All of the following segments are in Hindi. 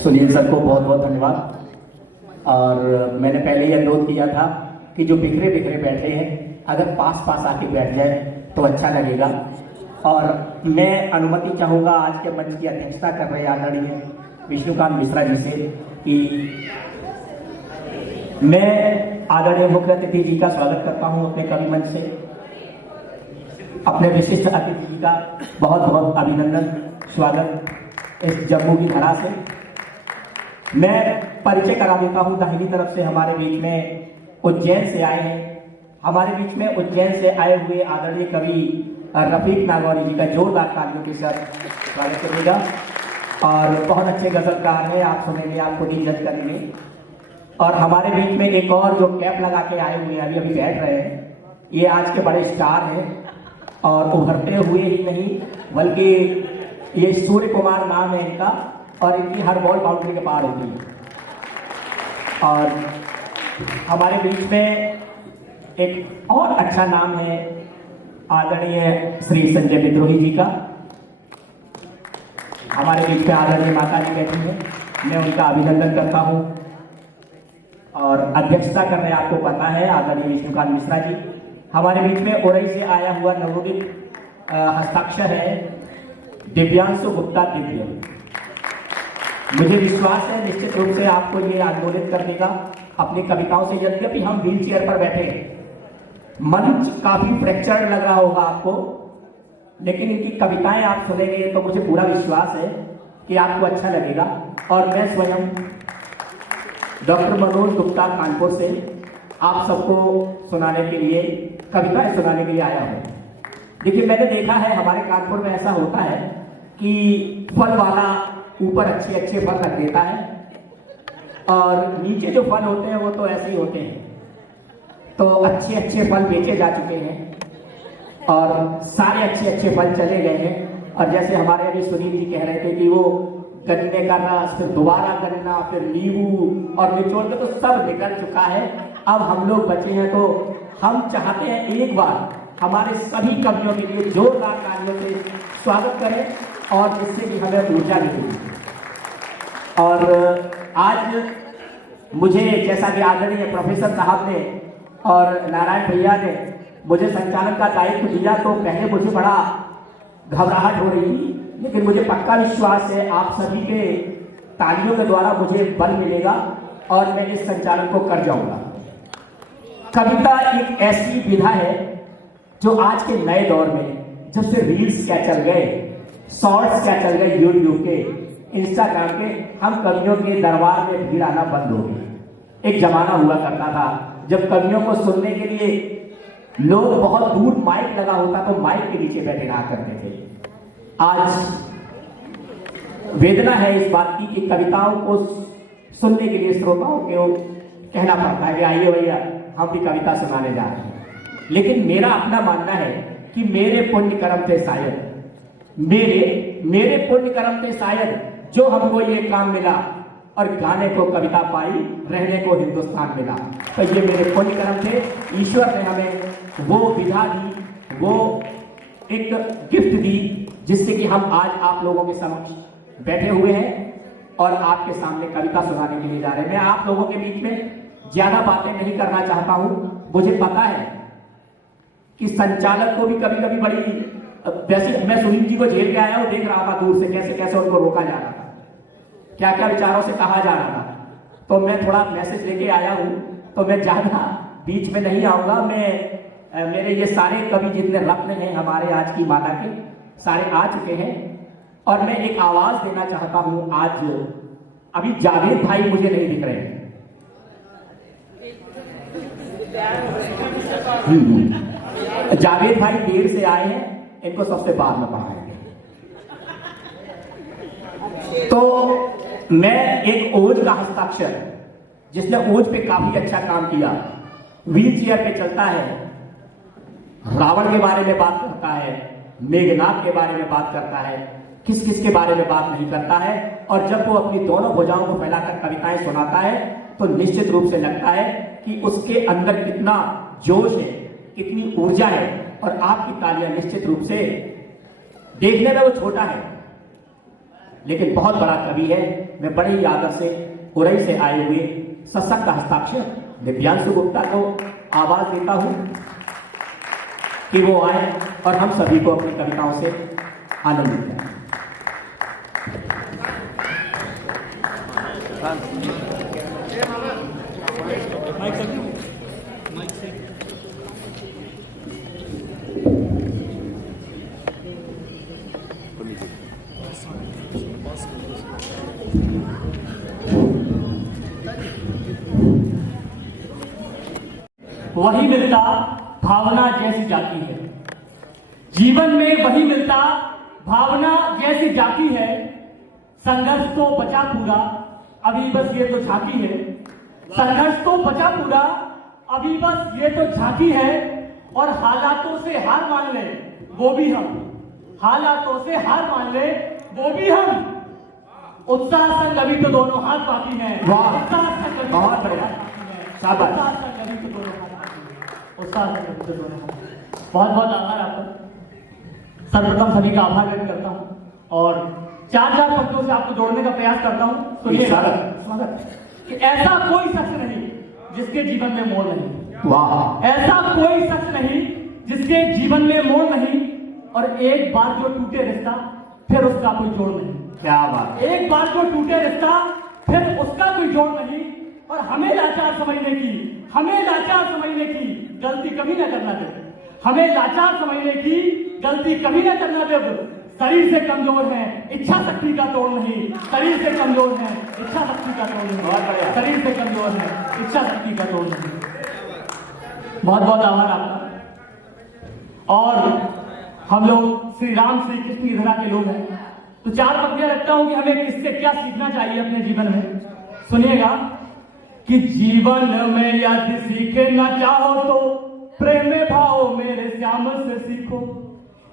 सुनील सर को बहुत बहुत धन्यवाद। और मैंने पहले ही अनुरोध किया था कि जो बिखरे बिखरे बैठे हैं अगर पास पास आके बैठ जाए तो अच्छा लगेगा। और मैं अनुमति चाहूँगा आज के मंच की अध्यक्षता कर रहे आदरणीय विष्णुकांत मिश्रा जी से कि मैं आदरणीय मुख्य अतिथि जी का स्वागत करता हूँ अपने कवि मंच से। अपने विशिष्ट अतिथि जी का बहुत बहुत अभिनंदन, स्वागत इस जम्मू की धरा से। मैं परिचय करा देता हूँ। दाहिनी तरफ से हमारे बीच में उज्जैन से आए हैं। हमारे बीच में उज्जैन से आए हुए आदरणीय कवि रफीक नागौरी जी का जोरदार तालियों के साथ स्वागत करिएगा। और बहुत अच्छे गजलकार हैं, आप सुनेंगे, आपको नहीं जज करेंगे। और हमारे बीच में एक और जो कैप लगा के आए हुए हैं, अभी बैठ रहे हैं, ये आज के बड़े स्टार हैं और उभरते हुए ही नहीं बल्कि ये सूर्य कुमार नाम है इनका और इनकी हर बॉल बाउंड्री के पार होती है। और हमारे बीच में एक और अच्छा नाम है आदरणीय श्री संजय विद्रोही जी का। हमारे बीच में आदरणीय माता जी बैठी हैं, मैं उनका अभिनंदन करता हूं। और अध्यक्षता कर रहे आपको पता है आदरणीय विष्णुकांत मिश्रा जी। हमारे बीच में ओरई से आया हुआ नवोदित हस्ताक्षर है दिव्यांशु गुप्ता दिव्य। मुझे विश्वास है निश्चित रूप से आपको ये आंदोलित कर देगा अपनी कविताओं से। यद्यपि हम व्हील चेयर पर बैठे हैं, मंच काफी फ्रैक्चर्ड लग रहा होगा आपको, लेकिन इनकी कविताएं आप सुनेंगे तो मुझे पूरा विश्वास है कि आपको अच्छा लगेगा। और मैं स्वयं डॉक्टर मनोज गुप्ता कानपुर से आप सबको सुनाने के लिए, कविताएं सुनाने के लिए आया हूं। देखिए, मैंने देखा है हमारे कानपुर में ऐसा होता है कि फल वाला ऊपर अच्छे अच्छे फल रख देता है और नीचे जो फल होते हैं वो तो ऐसे ही होते हैं। तो अच्छे अच्छे फल बेचे जा चुके हैं और सारे अच्छे अच्छे फल चले गए हैं। और जैसे हमारे अभी सुनील जी कह रहे थे कि वो गन्ने का रस, फिर दोबारा गन्ना, फिर नींबू और निचोड़ के तो सब निकल चुका है। अब हम लोग बचे हैं तो हम चाहते हैं एक बार हमारे सभी कवियों के लिए जोरदार तालियों से स्वागत करें और जिससे कि हमें ऊर्जा मिलेगी। और आज मुझे जैसा कि आदरणीय प्रोफेसर साहब ने और नारायण भैया ने मुझे संचालन का दायित्व दिया तो पहले मुझे बड़ा घबराहट हो रही थी, लेकिन मुझे पक्का विश्वास है आप सभी के तालियों के द्वारा मुझे बल मिलेगा और मैं इस संचालन को कर जाऊंगा। कविता एक ऐसी विधा है जो आज के नए दौर में, जब से रील्स क्या चल गए, शॉर्ट्स क्या चल गए, यूट्यूब के, इंस्टाग्राम के, हम कवियों के दरबार में भीड़ आना बंद हो गई। एक जमाना हुआ करता था जब कवियों को सुनने के लिए लोग बहुत दूर माइक लगा होता तो माइक के नीचे बैठे रहा करते थे। आज वेदना है इस बात की कि कविताओं को सुनने के लिए श्रोताओं को कहना पड़ता है कि आइए भैया हम भी कविता सुनाने जा रहे हैं। लेकिन मेरा अपना मानना है कि मेरे पुण्य कर्म थे शायद, मेरे पुण्य कर्म थे शायद जो हमको ये काम मिला और गाने को कविता पाई, रहने को हिंदुस्तान मिला। तो ये मेरे पुण्य कर्म थे। ईश्वर ने हमें वो विधा दी, वो एक गिफ्ट दी जिससे कि हम आज आप लोगों के समक्ष बैठे हुए हैं और आपके सामने कविता सुनाने के लिए जा रहे हैं। मैं आप लोगों के बीच में ज्यादा बातें नहीं करना चाहता हूं। मुझे पता है कि संचालक को भी कभी कभी बड़ी, वैसे मैं सुनील जी को झेल के आया हूं, देख रहा था दूर से कैसे कैसे उनको रोका जा रहा था, क्या क्या विचारों से कहा जा रहा था। तो मैं थोड़ा मैसेज लेके आया हूं, तो मैं ज्यादा बीच में नहीं आऊंगा। मेरे ये सारे कवि जितने रत्न हैं हमारे आज की माला के, सारे आ चुके हैं और मैं एक आवाज देना चाहता हूं। आज अभी जावेद भाई मुझे नहीं दिख रहे हैं। जावेद भाई देर से आए हैं, इनको सबसे बाद में पढ़ाएंगे। तो मैं एक ओज का हस्ताक्षर, जिसने ओज पे काफी अच्छा काम किया, व्हील चेयर पे चलता है, रावण के बारे में बात करता है, मेघनाथ के बारे में बात करता है, किस किस के बारे में बात नहीं करता है। और जब वो अपनी दोनों भुजाओं को फैलाकर कविताएं सुनाता है तो निश्चित रूप से लगता है कि उसके अंदर कितना जोश है, कितनी ऊर्जा है। और आपकी तालियां निश्चित रूप से, देखने में वो छोटा है लेकिन बहुत बड़ा कवि है। मैं बड़े ही आदर से उरई से आए हुए सशक्त हस्ताक्षर दिव्यांशु गुप्ता को आवाज देता हूं कि वो आए और हम सभी को अपनी कविताओं से आनंदित करें। वही मिलता भावना जैसी जाती है, जीवन में वही मिलता भावना जैसी जाती है। संघर्ष तो बचा पूरा, अभी बस ये तो झांकी है। संघर्ष तो बचा पूरा, अभी बस ये तो झांकी है। और हालातों से हार मान ले वो भी हम, हालातों से हार मान ले वो भी हम। उत्साह संग अभी तो दोनों हाथ बाकी हैं। बहुत बढ़िया, शाबाश। बहुत बहुत आभार आपका। सर्वप्रथम सभी का आभार व्यक्त करता हूं और चार पंक्तियों से आपको जोड़ने का प्रयास करता हूं। सुनिए, कि ऐसा कोई शख्स नहीं जिसके जीवन में मोड़ नहीं। वाह। ऐसा कोई शख्स नहीं जिसके जीवन में मोड़ नहीं, और एक बार जो टूटे रिश्ता फिर उसका कोई जोड़ नहीं। क्या बात। एक बार जो टूटे रिश्ता फिर उसका कोई जोड़ नहीं। और हमें लाचार समझने की, हमें लाचार समझने की गलती कभी न करना दे। हमें लाचार समझने की गलती कभी न करना दे। शरीर से कमजोर है, इच्छा शक्ति का तोड़ नहीं। शरीर से कमजोर है, इच्छा शक्ति का तोड़ नहीं। शरीर से कमजोर है, इच्छा शक्ति का तोड़ नहीं। बहुत बहुत आभार आपका। और हम लोग श्री राम श्री कृष्ण की धरा के लोग हैं, तो चार पंक्तियां रखता हूं कि हमें किससे क्या सीखना चाहिए अपने जीवन में। सुनिएगा कि जीवन में यदि सीखना चाहो तो प्रेम भाव मेरे श्याम से सीखो।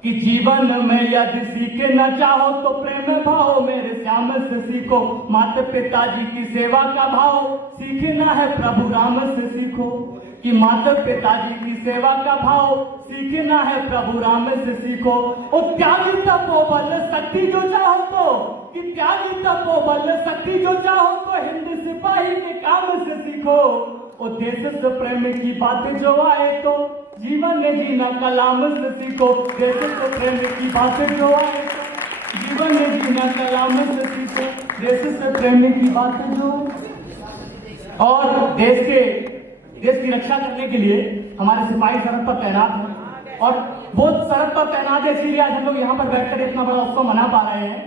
कि जीवन में यदि सीखना चाहो तो प्रेम भाव मेरे श्याम से सीखो। माता पिताजी की सेवा का भाव सीखना है प्रभु राम से सीखो। कि माता पिताजी की सेवा का भाव सीखना है प्रभु राम से सीखो। और त्यागी तपोबल शक्ति जो चाहो तो, कि त्यागी तपोबल शक्ति जो चाहो तो हिंद सिपाही के काम से सीखो। और देश से प्रेम की बातें जो आए तो जीवन में जीना कलाम से सीखो। देश से प्रेम की बातें जो आए तो जीवन में जीना कलाम से सीखो। देश से प्रेम की बातें जो, और देश की रक्षा करने के लिए हमारे सिपाही सरहद पर तैनात हैं। और वो सरहद पर तैनात है, इसीलिए आज हम लोग यहाँ पर बैठकर इतना बड़ा उत्सव मना पा रहे हैं।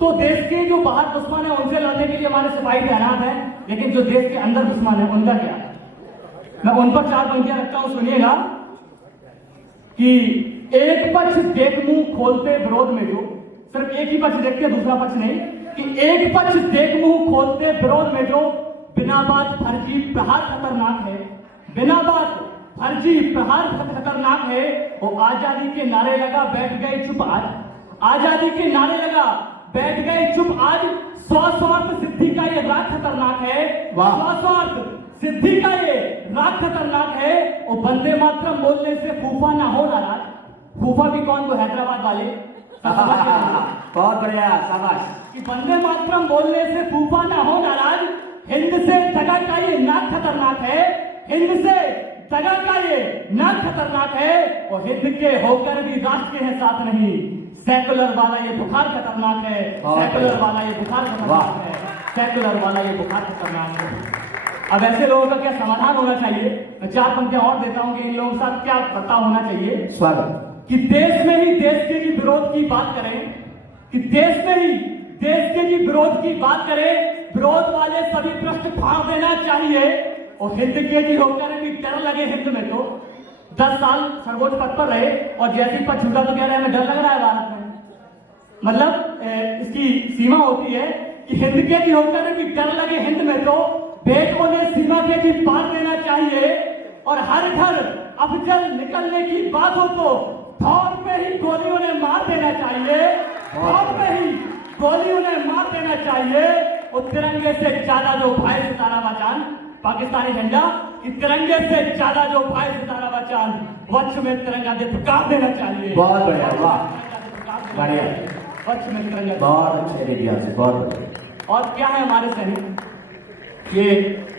तो देश के जो बाहर दुश्मन है उनसे लड़ने के लिए हमारे सिपाही तैनात हैं, लेकिन जो देश के अंदर दुश्मन है उनका क्या? मैं उन पर चार पंक्तियां रखता हूं, सुनिएगा। कि एक पक्ष देख मुंह खोलते विरोध में जो, सिर्फ एक ही पक्ष देखते दूसरा पक्ष नहीं। कि एक पक्ष देख मुंह खोलते विरोध में जो, बिना बात फर्जी प्रहार खतरनाक है। बिना बात फर्जी प्रहार खतरनाक है। वो आजादी के नारे लगा बैठ गए चुप आज। आजादी के नारे लगा बैठ गए चुप आज। स्वस्वार्थ सिद्धि का ये राग खतरनाक है। स्वस्वार्थ सिद्धि का ये राग खतरनाक है। और वंदे मातरम बोलने से फूफा ना हो नाराज। फूफा भी कौन? तो हैदराबाद वाले। बहुत बढ़िया, शाबाश। कि वंदे मातरम बोलने से फूफा ना हो नाराज। हिंद से दगा का ये नाक खतरनाक है। हिंद से दगा का ये नाक खतरनाक है। और हिंद के होकर भी राष्ट्र के साथ नहीं। सेकुलर वाला ये बुखार खतरनाक है। सेकुलर वाला ये बुखार खतरनाक है। सेकुलर वाला ये बुखार खतरनाक है। अब ऐसे लोगों का क्या समाधान होना चाहिए? मैं चार पंक्तियां और देता हूं कि इन लोगों के साथ क्या बर्ताव होना चाहिए। स्वागत। कि देश में ही देश के जी विरोध की बात करें। कि देश में ही देश के जी विरोध की बात करें। विरोध वाले सभी प्रश्न फाड़ देना चाहिए। और हिंद के जी होकर भी डर लगे हिंद में तो 10 साल सर्वोच्च पद पर रहे, और जैसी पद छूटा तो कह रहे हैं हमें डर लग रहा है भारत में। मतलब इसकी सीमा होती है कि हिंद के जी होकर भी डर लगे हिंद में तो बेटों ने सीमा के जी पार देना चाहिए। और हर घर अफजल निकलने की बात हो तो फौज पे ही गोली उन्हें मार देना चाहिए। फौज पे ही गोली उन्हें मार देना चाहिए। और तिरंगे से ज्यादा जो भाई सितारा बचान पाकिस्तानी झंडा, कि तिरंगे से ज्यादा जो भाई सितारा बचान वक्ष में तिरंगा दे फुकार देना चाहिए। बहुत बढ़िया, वाह, बढ़िया। वक्ष में तिरंगा, बहुत अच्छे, बहुत और क्या है हमारे सैनिक, ये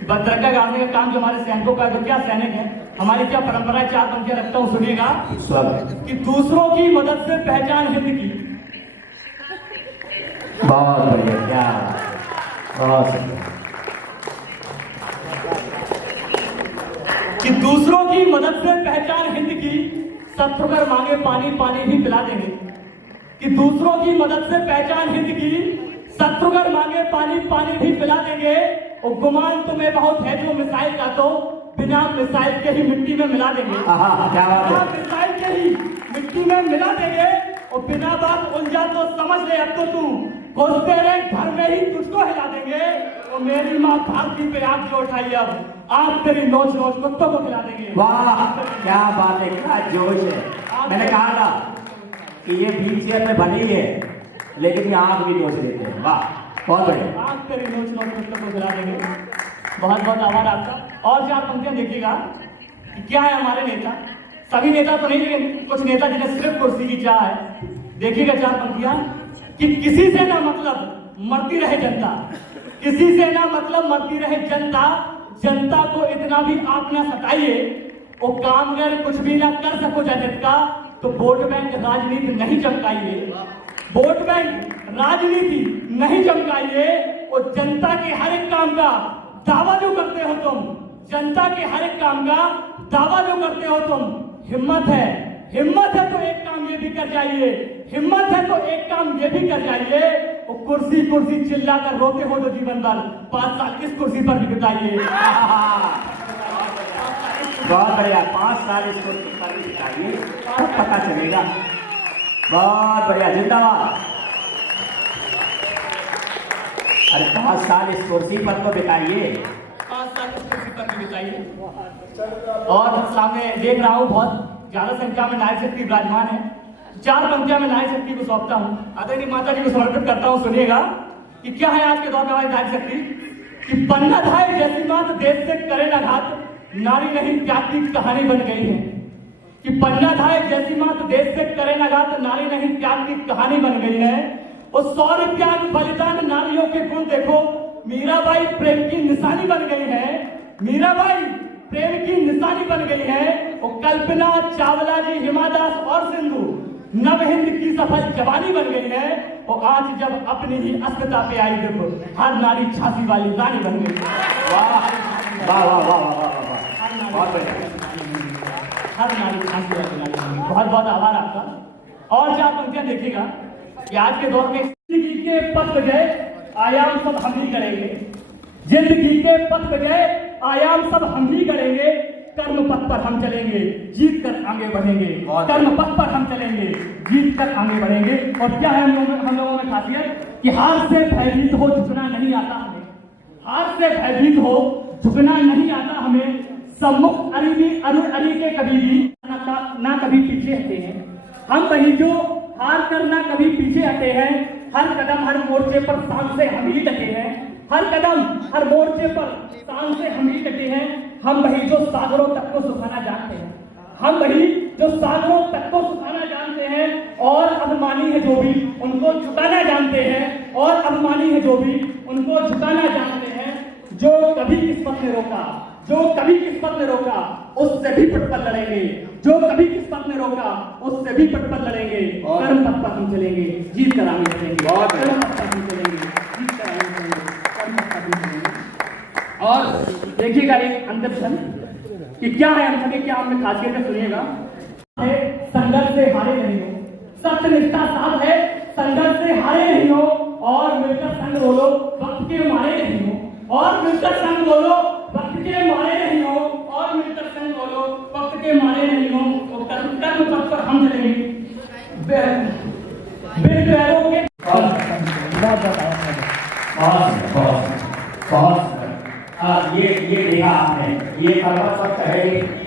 बदरका गाड़ने का काम जो हमारे सैनिकों का, जो क्या सैनिक है, हमारी क्या परंपरा है, 4 पंक्तियां रखता हूँ, सुनिएगा। कि दूसरों की मदद से पहचान हिंद की। बहुत बढ़िया, क्या बहुत सुंदर। कि दूसरों की मदद से पहचान हिंद की, शत्रु कर मांगे पानी पानी भी पिला देंगे। कि दूसरों की मदद से पहचान हिंद की, शत्रु कर मांगे पानी पानी भी पिला देंगे। और गुमान तुम्हें बहुत है जो मिसाइल का, तो बिना मिसाइल के ही मिट्टी में मिला देंगे। क्या बात है। मिसाइल के ही मिट्टी में मिला देंगे। और बिना बात उलझा तो समझ ले अब तो तू, और तेरे घर में ही तुझको हिला देंगे। और मेरी माँ भारती पे आग जो उठाई, अब आप तेरी नोच नोच कुत्तों को खिला देंगे। वाह क्या बात है, क्या जोश है। मैंने कहा था कि ये व्हील चेयर में बनी है, लेकिन ये आग भी नोच लेते हैं। वाह बहुत बढ़िया। आप तेरी नोच नोच कुत्तों को खिला देंगे। बहुत बहुत आभार आपका। और 4 पंक्तियां देखिएगा कि क्या है हमारे नेता, सभी नेता तो नहीं, लेकिन कुछ नेता जिन्हें सिर्फ कुर्सी की चाह है। देखिएगा 4 पंक्तियां कि किसी से ना मतलब मरती रहे जनता, किसी से ना मतलब मरती रहे जनता, जनता को इतना भी आप ना सताइए। वो काम अगर कुछ भी ना कर सको जनता का, तो वोट बैंक राजनीति नहीं चमकाइए। वोट बैंक राजनीति नहीं चमकाइए। और जनता के हर एक काम का दावा जो करते हो तुम, जनता के हर एक काम का दावा जो करते हो तुम, हिम्मत है तो एक काम ये भी कर जाइए, हिम्मत है तो एक काम ये भी कर जाइए। वो कुर्सी कुर्सी चिल्ला कर रोते हो जो जीवन भर, 5 साल इस कुर्सी पर भी बिताइए। बहुत बढ़िया, 5 साल इस कुर्सी पर भी बिताइए, तब पता चलेगा। बहुत बढ़िया, जिंदाबाद। अरे 5 साल इस कुर्सी पर तो बिताइए, 5 साल इस कुर्सी पर भी बिताइए। और सामने देख रहा हूँ बहुत ज्यादा संख्या में नारी शक्ति विराजमान है। 4 पंक्तियां में नारी शक्ति को सौंपता हूँ, आदरणीय माता जी को समर्पित करता हूँ। सुनिएगा कि क्या है आज के दौर में हमारी नारी शक्ति। कि पन्ना धाय जैसी मात देश से करे न घात, नारी नहीं त्याग की कहानी बन गई है। कि पन्ना धाय जैसी मात देश से करे न घात, नारी नहीं त्याग की कहानी बन गई है। और 100 त्याग बलिदान नारियों के गुण देखो, मीराबाई प्रेम की निशानी बन गई है। मीराबाई प्रेम की निशानी बन गई है। और कल्पना चावला जी, हिमा दास और सिंधु नव हिंद की सफल जवानी बन गई है। और आज जब अपनी ही अस्मिता पे आई, देखो हर नारी झांसी वाली रानी बन गई। वाह वाह वाह वाह वाह, बहुत बढ़िया। हर नारी झांसी वाली रानी बन गई। बहुत बहुत आभार आपका। और 4 पंक्तियां देखिएगा कि आज के दौर में जिंदगी के पथ पे गए आयाम सब हम ही करेंगे। जिंदगी के पथ पे गए आयाम सब हम ही करेंगे। कर्म पथ पर हम चलेंगे, जीत कर आगे बढ़ेंगे। कर्म पथ पर हम चलेंगे, जीत कर आगे बढ़ेंगे। और क्या है हम लोगों में खासियत कि हार से भयभीत हो झुकना नहीं आता हमें। हार से भयभीत हो झुकना नहीं आता हमें। सम्मुख अरी के कभी भी ना कभी पीछे हटे हैं। हम वही जो हार कर ना कभी पीछे हटे हैं। हर कदम हर मोर्चे पर शान से हम ही डटे हैं। हर कदम हर मोर्चे पर शान से हम ही डटे हैं। हम वही जो सागरों तक को सुखाना जानते हैं। हम वही जो सागरों तक को सुखाना जानते हैं। और अभिमानी है जो भी उनको झुकाना जानते हैं। और अभिमानी है जो भी उनको झुकाना जानते हैं। जो कभी किस्मत ने रोका, जो कभी किस्मत ने रोका, उससे भी पट पर लड़ेंगे। जो कभी किस्मत ने रोका, उससे भी पट पर लड़ेंगे। कर्म पथ पर हम चलेंगे, जीत कर आगे बढ़ेंगे। कर्म पथ पर हम चलेंगे, जीत कर आगे बढ़ेंगे। कर्म पथ पर हम चलेंगे। और देखिएगा एक अंतिम क्षण कि क्या है हम सभी, क्या हमने खासियत है, सुनिएगा। संघर्ष से हारे नहीं हो, सत्यनिष्ठा साथ है, संघर्ष से हारे नहीं हो। और मिलकर संग बोलो, वक्त के मारे नहीं हो। और मिलकर संग बोलो, वक्त के मारे नहीं हो। और मिलकर संग बोलो, वक्त के मारे नहीं हो। और कर्म पथ पर हम चलेंगे। ये देखा आपने, ये परमत है,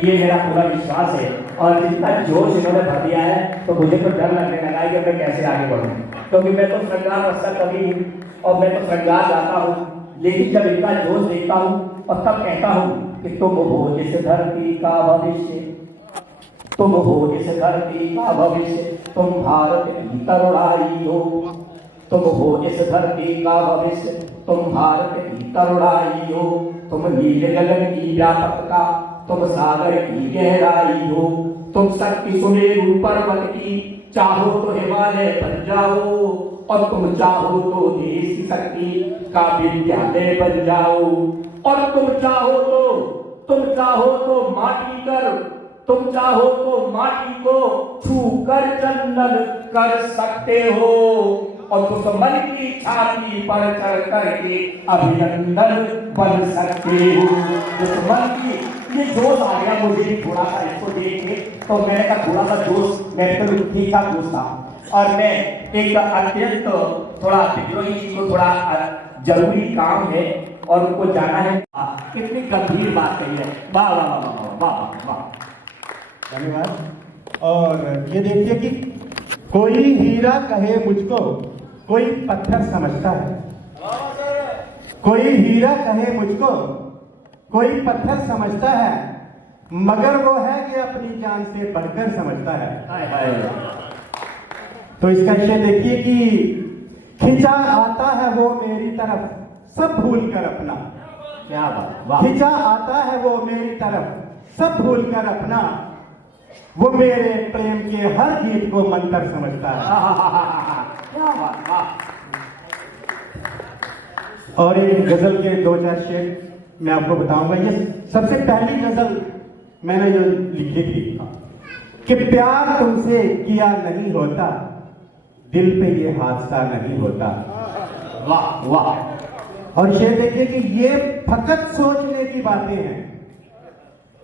ये मेरा पूरा विश्वास है। और जितना जोश इन्होंने भर दिया है, तो मुझे तो डर लगने लगा है कि मैं कैसे आगे बढ़ूं, क्योंकि मैं तो श्रृंगार रक्षा कवि हूँ और मैं तो श्रृंगार गाता हूँ। लेकिन जब इनका जोश देखता हूँ और तब कहता हूँ कि तुम हो इस धरती का भविष्य, तुम हो इस धरती का भविष्य, तुम भारत की तरुणाई हो, तुम हो इस धरती का भविष्य, तुम भारत की करुणाई हो, तुम नील गगन की व्यापकता, तुम सागर की गहराई हो, तुम शक्ति सुमेरु पर्वत की, चाहो तो हिमालय बन जाओ, और तुम चाहो तो देश की शक्ति का विद्यालय बन जाओ, और तुम चाहो तो माटी कर, तुम चाहो तो माटी को छू कर चंदन कर सकते हो, और दुश्मन की छाती पर चढ़ करके अभिनंदन बन सकते हो। दुश्मन की ये जोश आ गया मुझे भी थोड़ा सा इसको देख के, तो मैंने कहा थोड़ा सा जोश मेरे को ठीक ठाक जोश था, और मैं एक अत्यंत थोड़ा विद्रोही जी को थोड़ा जरूरी काम है और उनको जाना है। कितनी गंभीर बात कही है, वाह वाह वाह वाह वाह वाह, धन्यवाद। और ये देखिए कि कोई हीरा कहे मुझको, कोई पत्थर समझता है। कोई हीरा कहे मुझको, कोई पत्थर समझता है, मगर वो है कि अपनी जान से बढ़कर समझता है। हाय हाय। तो इसका विषय देखिए कि खिंचा आता है वो मेरी तरफ, सब भूल कर अपना। क्या बात, वाह। खिंचा आता है वो मेरी तरफ, सब भूल कर अपना, वो मेरे प्रेम के हर गीत को मंत्र समझता है। क्या बात, वाह। और एक गजल के 2-4 शेर मैं आपको बताऊंगा। ये सबसे पहली गजल मैंने जो लिखी थी कि प्यार तुमसे किया नहीं होता, दिल पे ये हादसा नहीं होता। वाह वाह। और शेर देखिए कि ये फकत सोचने की बातें हैं,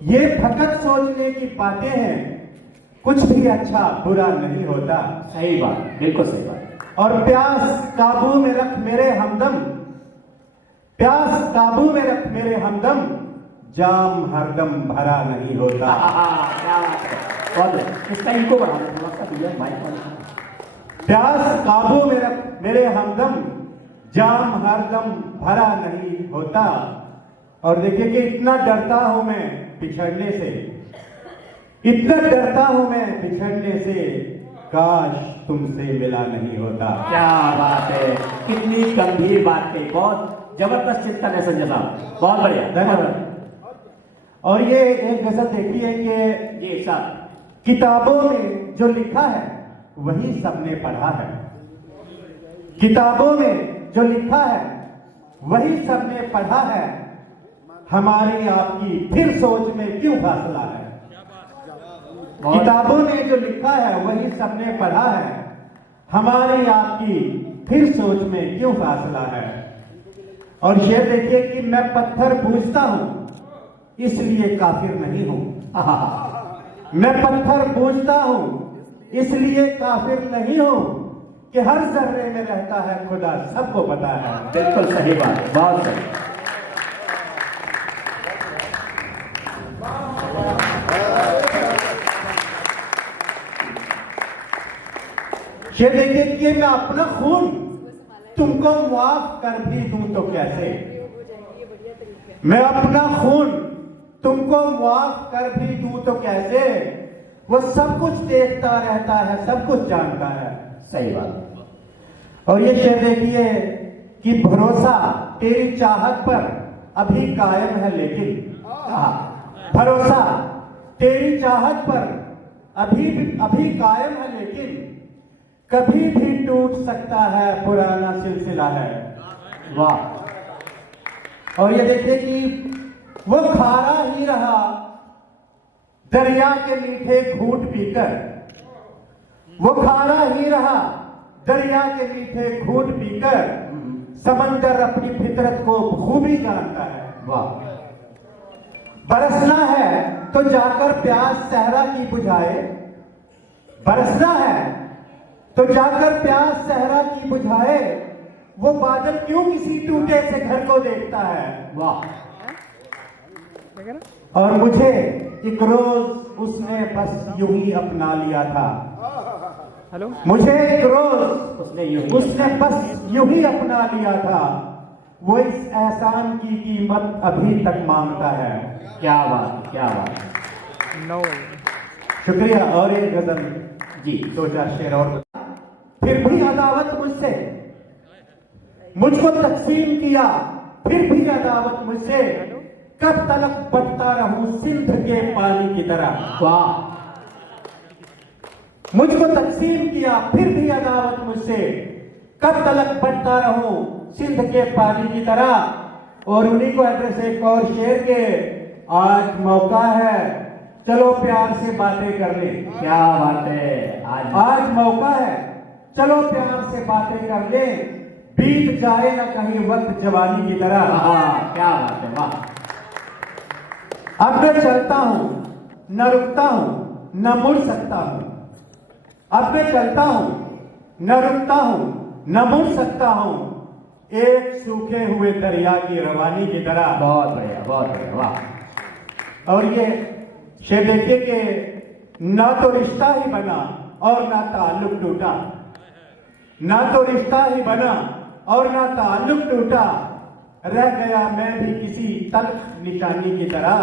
ये फकत सोचने की बातें हैं, कुछ भी अच्छा बुरा नहीं होता। सही बात, बिल्कुल सही बात। और प्यास काबू में रख मेरे हमदम, प्यास काबू में रख मेरे हमदम, जाम हरदम भरा नहीं होता। क्या बात है, बहुत है। इसका इनको बढ़ा दो थोड़ा सा भैया, माइक वाला। प्यास काबू में रख मेरे हमदम, जाम हरदम भरा नहीं होता। और देखिए कि इतना डरता हूं मैं बिछड़ने से, इतना डरता हूं मैं बिछड़ने से, काश तुमसे मिला नहीं होता। क्या बात है, कितनी गंभीर बात कही, बहुत जबरदस्त चिंतन है संजय साहब, बहुत बढ़िया, धन्यवाद। और ये एक गजल देखिए कि जी साहब, किताबों में जो लिखा है वही सबने पढ़ा है, किताबों में जो लिखा है वही सबने पढ़ा है, हमारी आपकी फिर सोच में क्यों फासला है। किताबों में जो लिखा है वही सबने पढ़ा है, हमारी आपकी फिर सोच में क्यों फासला है। और ये देखिए कि मैं पत्थर पूजता हूं इसलिए काफिर नहीं हूं, मैं पत्थर पूजता हूं इसलिए काफिर नहीं हूं, कि हर जर्रे में रहता है खुदा सबको पता है। बिल्कुल सही बात, बहुत सही। ये देखिए कि मैं अपना खून तुमको माफ कर भी दूं तो कैसे, मैं अपना खून तुमको माफ कर भी दूं तो कैसे, वो सब कुछ देखता रहता है, सब कुछ जानता है। सही बात। और ये शेर देखिए कि भरोसा तेरी चाहत पर अभी कायम है, लेकिन भरोसा तेरी चाहत पर अभी कायम है, लेकिन कभी भी टूट सकता है, पुराना सिलसिला है। वाह। और ये देखिए कि वो खारा ही रहा दरिया के मीठे घूंट पीकर, वो खारा ही रहा दरिया के मीठे घूंट पीकर, समंदर अपनी फितरत को खूबी जानता है। वाह। बरसना है तो जाकर प्यास सहरा की बुझाए, बरसना है तो जाकर प्यास सहरा की बुझाए, वो बादल क्यों किसी टूटे से घर को देखता है। वाह। और मुझे एक रोज उसने बस यूं ही अपना लिया था, हेलो, मुझे एक रोज उसने बस यूं ही अपना लिया था, वो इस एहसान की कीमत अभी तक मांगता है। क्या बात, क्या बात। नो, शुक्रिया। और एक गजल जी, 2-4 शेर और। फिर भी अदावत मुझसे मुझको तकसीम किया फिर भी अदावत मुझसे, कब तलक बटता रहूं सिंध के पानी की तरह। वाह, मुझको तकसीम किया फिर भी अदावत मुझसे, कब तलक बटता रहूं सिंध के पानी की तरह। और उन्हीं को एड्रेस एक और शेर के, आज मौका है चलो प्यार से बातें कर ले। क्या बात है, आज मौका है चलो प्यार से बातें कर ले, बीत जाए ना कहीं वक्त जवानी की तरह। हाँ, क्या बात है, वाह। अब मैं चलता हूं न रुकता हूं न मुड़ सकता हूं, अब मैं चलता हूं न रुकता हूं न मुड़ सकता हूं, एक सूखे हुए दरिया की रवानी की तरह। बहुत बढ़िया, बहुत बढ़िया, वाह। और ये शेर देखिए कि ना तो रिश्ता ही बना और ना ताल्लुक टूटा, ना तो रिश्ता ही बना और ना ताल्लुक टूटा, रह गया मैं भी किसी तल्ख निशानी की तरह।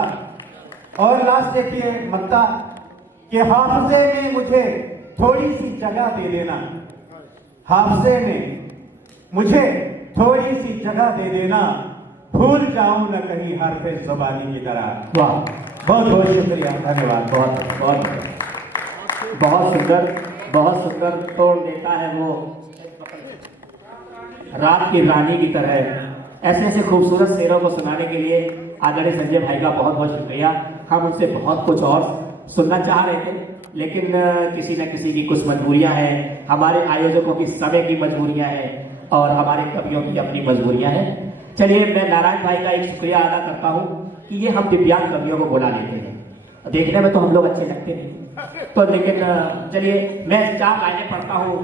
और लास्ट देखिए मक्ता कि हाफजे में मुझे थोड़ी सी जगह दे देना, हाफजे में मुझे थोड़ी सी जगह दे देना, भूल जाऊं न कहीं हरफे ज़ुबानी की तरह। वाह, बहुत बहुत शुक्रिया, धन्यवाद। बहुत बहुत बहुत सुंदर, बहुत सुंदर तोड़ देता है वो रात की रानी की तरह। ऐसे ऐसे खूबसूरत शेरों को सुनाने के लिए आदरणीय संजय भाई का बहुत बहुत शुक्रिया। हम उनसे बहुत कुछ और सुनना चाह रहे थे, लेकिन किसी न किसी की कुछ मजबूरियां हैं, हमारे आयोजकों की समय की मजबूरियां हैं और हमारे कवियों की अपनी मजबूरियां हैं। चलिए, मैं नारायण भाई का एक शुक्रिया अदा करता हूं कि ये हम दिव्यांग कवियों को बुला लेते हैं। देखने में तो हम लोग अच्छे लगते हैं, तो लेकिन चलिए मैं 4 लाइनें पढ़ता हूं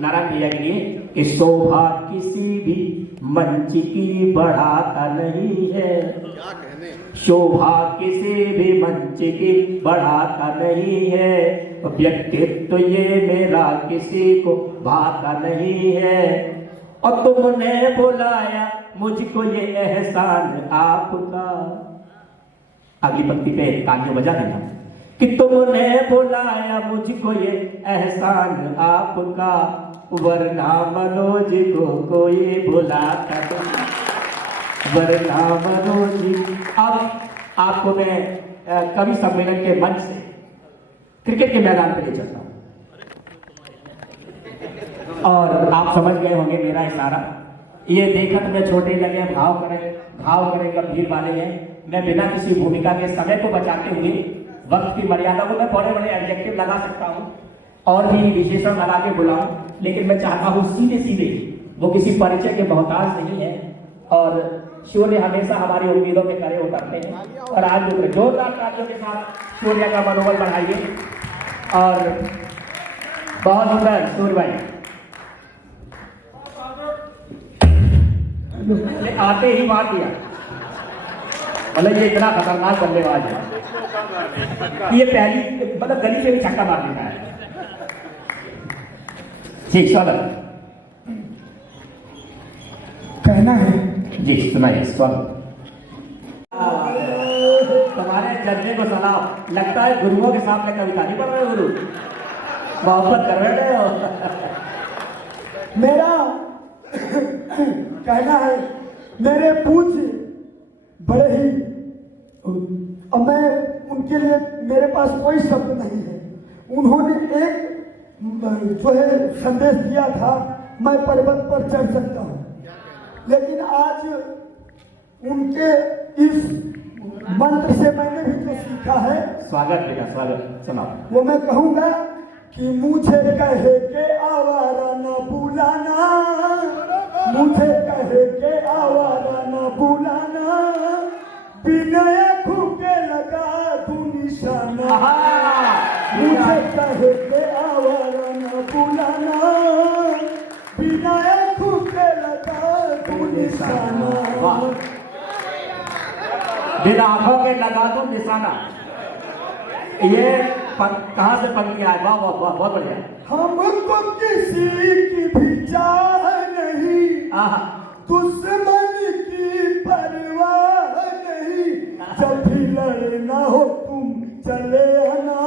नारायण भैया के लिए कि शोभा किसी भी मंच की बढ़ाता नहीं है, शोभा किसी भी मंच की बढ़ाता नहीं है, व्यक्तित्व ये मेरा किसी को भाता नहीं है, और तुमने बुलाया मुझको ये एहसान आपका। अगली पंक्ति पे तालियां बजा देना कि तुमने बुलाया मुझको ये एहसान आपका, वरना मनोज को कोई बुलाता नहीं, वरना मनोज। अब आपको मैं कवि सम्मेलन के मंच से क्रिकेट के मैदान पे ले चलता हूं, और आप समझ गए होंगे मेरा इशारा। ये देखत में छोटे लगे भाव करे गंभीर वाले हैं। मैं बिना किसी भूमिका के समय को बचाते हुए वक्त की मर्यादा को मैं बड़े बड़े एडजेक्टिव लगा सकता हूँ और भी विशेषण लगा के बुलाऊं, लेकिन मैं चाहता हूँ सीधे सीधे, वो किसी परिचय के मोहताज नहीं है, और शूर्य हमेशा हमारी उम्मीदों में खरे उतरते हैं। और आज जोरदार तालियों के साथ शूर्य का मनोबल बढ़ाइए। और बहुत सुंदर सूर्य भाई आते ही मार दिया, मतलब ये इतना खतरनाक बल्लेबाज है, ये पहली मतलब गली से भी छक्का मार देता है। ठीक, स्वागत कहना है जी, सुनाइए। स्वागत। तुम्हारे जजने को सलाम। लगता है गुरुओं के सामने कविता नहीं पढ़ रहे हो, गुरु मोहब्बत कर रहे हो। मेरा कहना है, मेरे पूज्य बड़े ही, अब मैं उनके लिए मेरे पास कोई शब्द नहीं है। उन्होंने एक जो है संदेश दिया था, मैं पर्वत पर चढ़ सकता हूँ, लेकिन आज उनके इस मंत्र से मैंने भी जो सीखा है, स्वागत बेटा, स्वागत सुनाओ। वो मैं कहूँगा कि मुझे कहे के आवारा न बुलाना, मुझे कहे के आवारा न बुलाना, बिनय खूके लगा तू निशाना, मुझे कहे के आवारा न बुलाना, बिनय खूके लगा तू निशाना। बिना आंखों के लगा दो निशाना, ये कहां से पंक्ति आए? वाह वाह वाह, बहुत बढ़िया। हमको किसी की भी चाह नहीं, दुश्मन की परवाह नहीं, जब भी लड़ना हो तुम चले आना,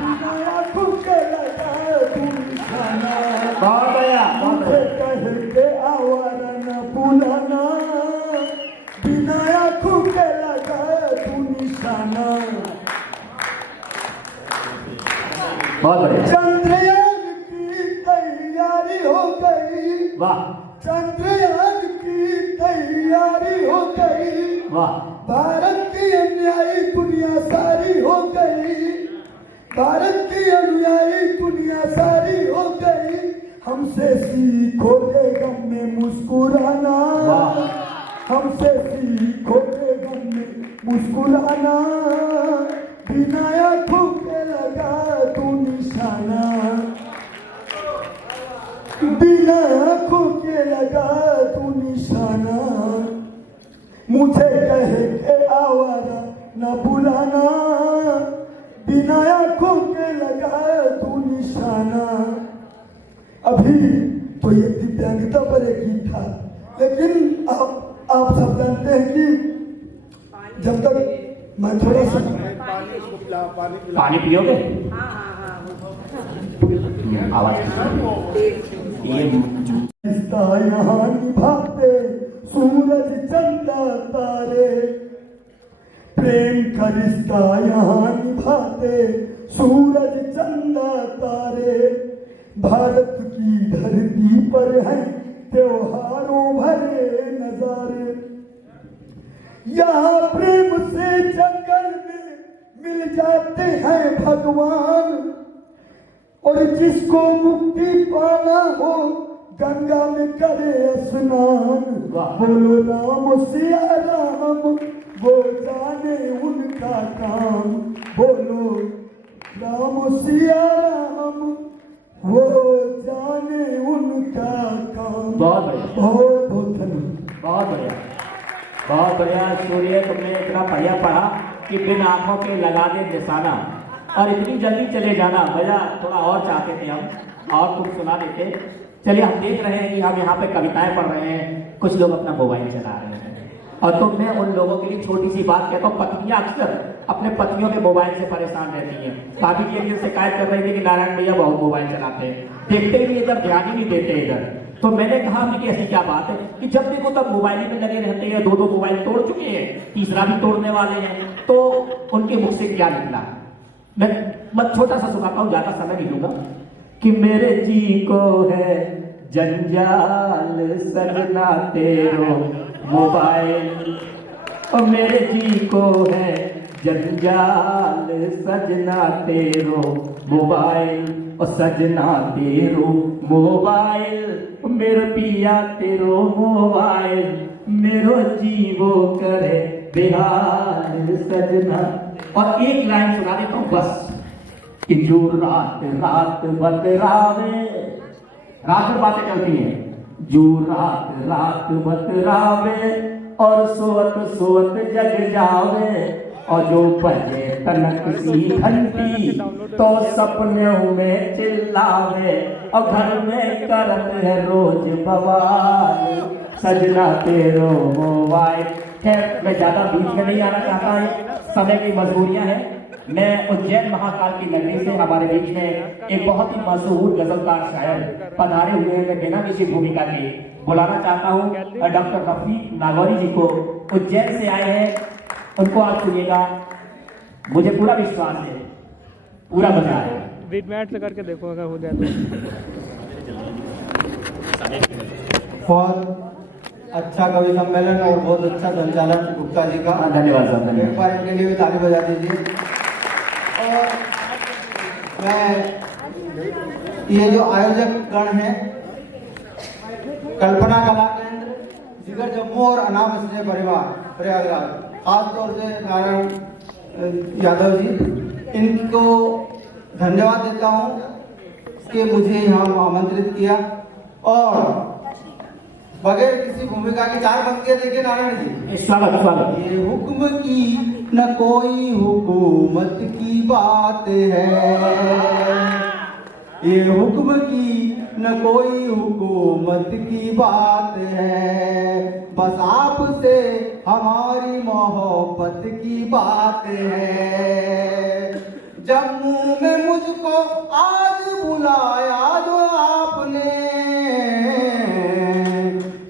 बिना खुद के लगा तुम खाना। बहुत बढ़िया, बहुत बढ़िया। कह के बहुत बढ़िया। चंद्रयान की तैयारी हो गई, वाह चंद्रयान की तैयारी हो गई, वाह। भारत की अनुयायी दुनिया सारी हो गई, भारत की अनुयायी दुनिया सारी हो गई। हमसे सीखोगे गम में मुस्कुराना, हमसे सीखोगे गम में मुस्कुराना, बिना आंखों के लगा तू निशाना, बिना आंखों के लगा तू निशाना, मुझे कहे के आवारा न बुलाना, बिना आंखों के लगा तू निशाना। अभी तो ये दिव्यांगता पर एक गीत था, लेकिन आप सब जानते हैं कि जब तक मैं थोड़ा सा पानी पियोगे? आवाज ये रिश्ता यहाँ निभाते सूरज चंदा तारे, प्रेम का रिश्ता यहाँ निभाते सूरज चंदा तारे, भारत की धरती पर है त्योहारों भरे नजारे, यहाँ प्रेम से जंगल में मिल जाते हैं भगवान, और जिसको मुक्ति पाना हो गंगा में करे स्नान। बोलो राम सिया राम, वो जाने उनका काम, बोलो राम सिया राम, वो जाने उनका काम। बहुत बढ़िया, बहुत बहुत धन्यवाद। बहुत बढ़िया, बहुत बढ़िया। सूर्य तुमने इतना बढ़िया पढ़ा कि बिन आंखों के लगा दे निशाना, और इतनी जल्दी चले जाना। भैया थोड़ा और चाहते थे हम, और कुछ सुना देते। चलिए, हम देख रहे हैं कि हम यहाँ पे कविताएं पढ़ रहे हैं, कुछ लोग अपना मोबाइल चला रहे हैं, और तो मैं उन लोगों के लिए छोटी सी बात कहता हूँ। पत्नियां अक्सर अपने पतियों के मोबाइल से परेशान रहती हैं। काफी के लिए शिकायत कर रही थी कि नारायण भैया बहुत मोबाइल चलाते हैं, देखते ही नहीं, इधर ध्यान ही नहीं देते इधर। तो मैंने कहा कि ऐसी क्या बात है कि जब देखो तब मोबाइल में लगे रहते हैं, दो मोबाइल तोड़ चुके हैं, तीसरा भी तोड़ने वाले हैं। तो उनके मुख से क्या निकला, मैं छोटा सा सुनाता हूँ, ज्यादा समय नहीं लूंगा। कि मेरे जी को है जंजाल सजना तेरो मोबाइल, और मेरे जी को है जंजाल सजना तेरो मोबाइल, और सजना तेरो मोबाइल, मेरो पिया तेरो मोबाइल, मेरो जीवो करे बेहाल सजना। और एक लाइन सुना देता हूँ बस, कि जो रात रात बतरावे, रात भर बातें चलती हैं, जो रात रात बतरावे, और सोत सोत जग जावे, और जो बजे तनक सी घंटी, तो सपनों में चिल्लावे, और घर में करत है रोज बवाल, सजना तेरो मोबाइल। खैर, मैं ज्यादा बीच में नहीं आना चाहता है, समय की मजबूरियां हैं। मैं उज्जैन महाकाल की नगरी से हमारे बीच में एक बहुत ही मशहूर गजलकार शायर पधारे हुए हैं। मैं बिना किसी भूमिका के बुलाना चाहता हूँ डॉक्टर रफीक नागौरी जी को, उज्जैन से आए हैं। उनको आप सुनिएगा, मुझे पूरा विश्वास है, पूरा मजा आएगा। बीट मैट से करके देखो अगर हो जाए तो। बहुत अच्छा कवि सम्मेलन और बहुत अच्छा संचालन गुप्ता जी का, धन्यवाद साहब। एक बार इनके लिए भी ताली बजा दीजिए। और मैं ये जो आयोजक गण हैं, कल्पना कला केंद्र, जिगर जम्मू और अनाम स्नेह परिवार प्रयागराज, खासतौर से नारायण यादव जी, इनको धन्यवाद देता हूँ कि मुझे यहाँ आमंत्रित किया। और बगैर किसी भूमिका की 4 पंक्तियां देखिए नारायण जी। स्वागत स्वागत। ये हुक्म की न कोई हुकूमत की बात है, ये हुक्म की न कोई हुकूमत की बात है, बस आपसे हमारी मोहब्बत की बात है। जम्मू में मुझको आज बुलाया जो आपने,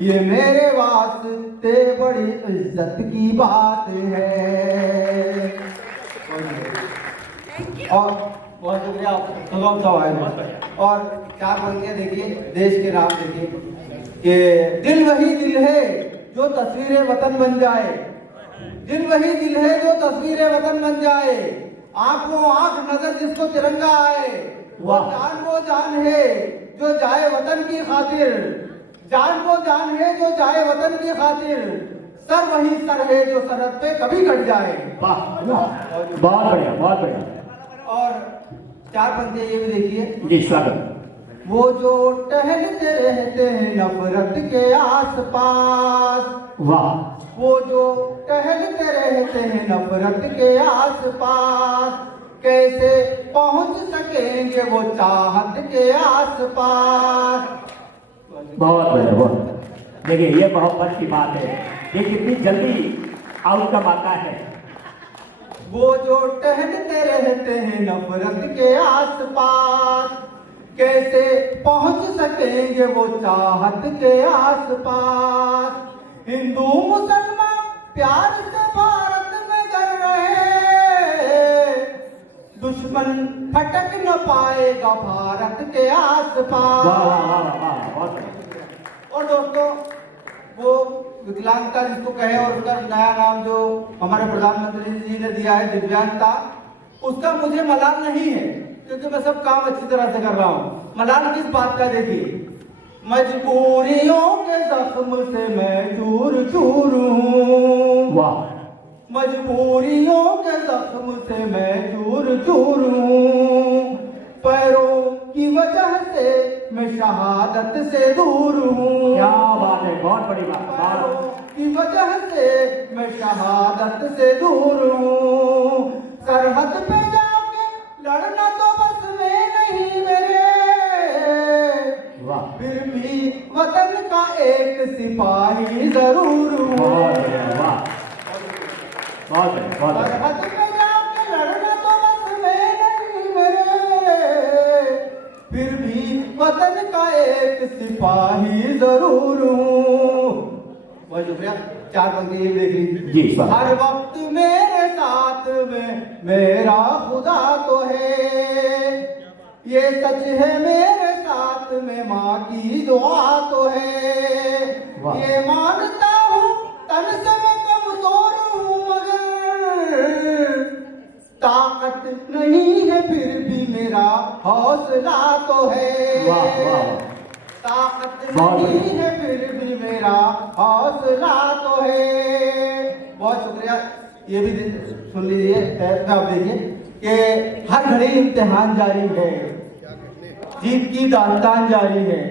ये मेरे वास्ते बड़ी इज्जत की बात है। और बहुत शुक्रिया भगवान साहब आए। और चार पंक्तियां देखिए, देश के नाम देखिए कि दिल वही दिल है जो तस्वीरें वतन बन जाए, दिल वही दिल है जो तस्वीरें वतन बन जाए, आंखों आंख नजर जिसको तिरंगा आए, वो जान वो जान है जो जाए वतन की खातिर, जान वो जान है जो जाए वतन की खातिर, सर वही सर है जो सरहद पे कभी कट जाए। वाह, बहुत बढ़िया, बहुत बढ़िया। और चार पंक्तियां ये भी देखिए। जी स्वागत। वो जो टहलते रहते हैं नफरत के आसपास, वाह, वो जो टहलते रहते हैं नफरत के आसपास, कैसे पहुंच सकेंगे वो चाहत के आसपास। बहुत बढ़िया, बहुत। देखिए ये मोहब्बत की बात है, ये कितनी जल्दी आउटकम आता है। वो जो टहलते रहते हैं नफरत के आसपास, कैसे पहुंच सकेंगे वो चाहत के आसपास। हिंदू मुसलमान प्यार से भारत में कर रहे, दुश्मन फटक न पाएगा भारत के आसपास। वाह वाह वाह वाह, बहुत बढ़िया। और दोस्तों, वो विकलांगता जिसको कहे और उसका नया नाम जो हमारे प्रधानमंत्री जी ने दिया है दिव्यांगता, उसका मुझे मलाल नहीं है क्योंकि मैं सब काम अच्छी तरह से कर रहा हूँ। मलाल किस बात का देखिए, मजबूरियों के जख्म से मैं चूर चूर हूँ, वाह, मजबूरियों के जख्म से मैं चूर चूर हूँ, पैरों की वजह से मैं शहादत से दूर हूँ। क्या बात है, बहुत बड़ी बात। पैरों की वजह से मैं शहादत से दूर हूँ, सरहद पे जाके लड़ना तो बस में नहीं मेरे, वाह, फिर भी वतन का एक सिपाही जरूर हूँ। बहुत बढ़िया, वाह, बहुत बढ़िया, बहुत बढ़िया। सरहद पे जाके लड़ना तो बस में नहीं मेरे, फिर भी वतन का एक सिपाही जरूर हूँ। बहुत शुक्रिया। चार पंक्ति ये देख लीजिए। जी स्वागत। हर वक्त मेरे साथ में मेरा खुदा तो है, ये सच है मेरे साथ में माँ की दुआ तो है, वाह। ये मानता हूँ तन से मैं कमजोर हूँ मगर ताकत नहीं है फिर भी मेरा हौसला तो है, वाह वाह, ताकत बहुत नहीं बढ़िया। है फिर भी मेरा हौसला तो है। बहुत शुक्रिया। ये भी सुन लीजिए, आप देखिए कि हर घड़ी इम्तिहान जारी है, जीत की दास्तान जारी है,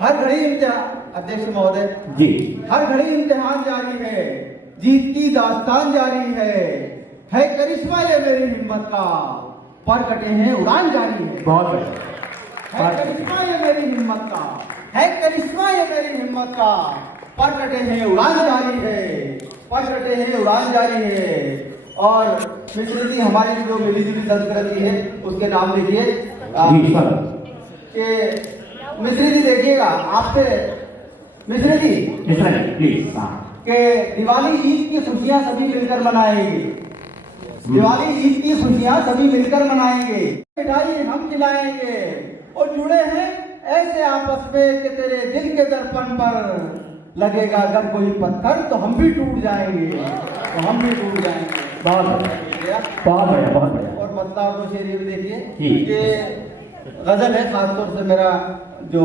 हर घड़ी इम्तिहान। अध्यक्ष महोदय जी, हर घड़ी इम्तिहान जारी है, जीत की दास्तान जारी है करिश्मा ये मेरी हिम्मत का, पर कटे हैं उड़ान जारी है। बहुत बढ़िया, है करिश्मा ये मेरी हिम्मत का, है करिश्मा ये मेरी हिम्मत का, पर कटे हैं उड़ान जारी है, पर कटे हैं उड़ान जारी है। और मिश्र जी हमारी जो मिली जुली संस्कृति है उसके नाम लिखिए। जी स्वागत। कि मिश्र जी देखिएगा आपसे, मिश्र जी मिश्रा जी प्लीज। हाँ, कि दिवाली ईद की खुशियां सभी मिलकर मनाएंगे, दिवाली ईद की खुशियां सभी मिलकर मनाएंगे, मिठाई हम खिलाएंगे और जुड़े हैं ऐसे आपस में कि तेरे दिल के दर्पण पर लगेगा अगर कोई पत्थर तो हम भी टूट जाएंगे, तो हम भी टूट जाएंगे। बहुत बढ़िया, बहुत बढ़िया, बहुत बढ़िया। और मतलब दो शेर ये भी देखिए जी। कि गजल है, खासतौर से मेरा जो